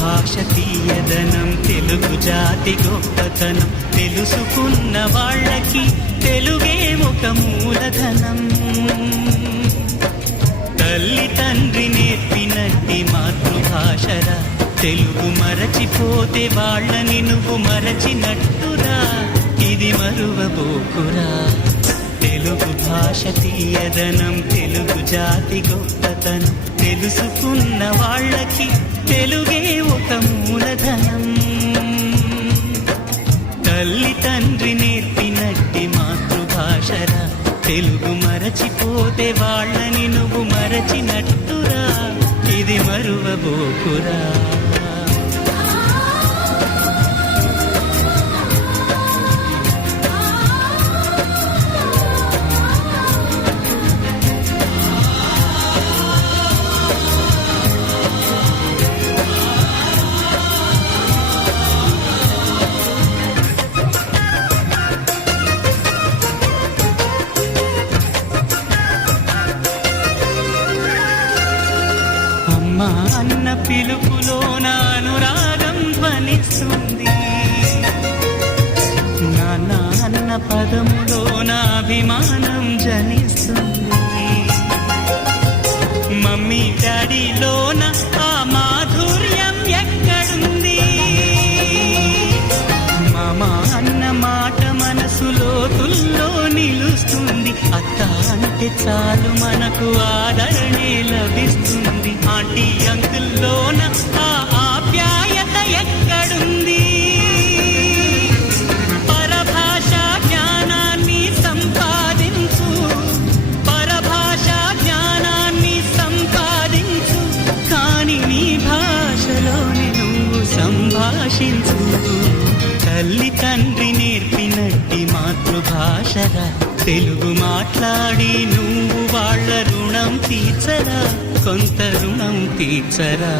భాష తీయదనం, తెలుగు జాతి గొప్పతనం, తెలుసుకున్న వాళ్ళకి తెలుగే ఒక మూలధనం. తల్లి తండ్రి నేర్పినట్టి మాతృభాషరా, తెలుగు మరచిపోతే వాళ్ళని నువ్వు మరచినట్టురా, ఇది మరువబోకురా. తెలుగు భాష తీయదనం, తెలుగు జాతి గొప్పతనం, తెలుసుకున్న వాళ్ళకి తెలుగే ఒక మూలధనం. తల్లి తండ్రి నేర్పినట్టి మాతృభాషరా, తెలుగు మరచిపోతే వాళ్ళని నువ్వు మరచినట్టురా, ఇది మరువబోకురా. అమ్మ అన్న పిలుపులో నా అనురాగం ధ్వనిస్తుంది, నాన్న అన్న పదములో నా అభిమానం జనిస్తుంది. మమ్మీ డాడీలోన ఆ మాధుర్యం ఎక్కడుంది? మామ అన్న మాట మనసులో తుల్లో నిలుస్తుంది. అత్త అంటే చాలు మనకు ఆదరణే లభిస్తుంది. ఆంటీ అంకుల్లోన ఆ ఆప్యాయత ఎక్కడుంది? పరభాషా జ్ఞానాన్ని సంపాదించు, పరభాషా జ్ఞానాన్ని సంపాదించు, కాని నీ భాషలోనే నువ్వు సంభాషించు. తల్లి తండ్రి నేర్పినట్టి మాతృభాషరా, తెలుగు మాట్లాడి నువ్వు వాళ్ళ రుణం తీర్చరా, కొంత రుణం తీర్చరా.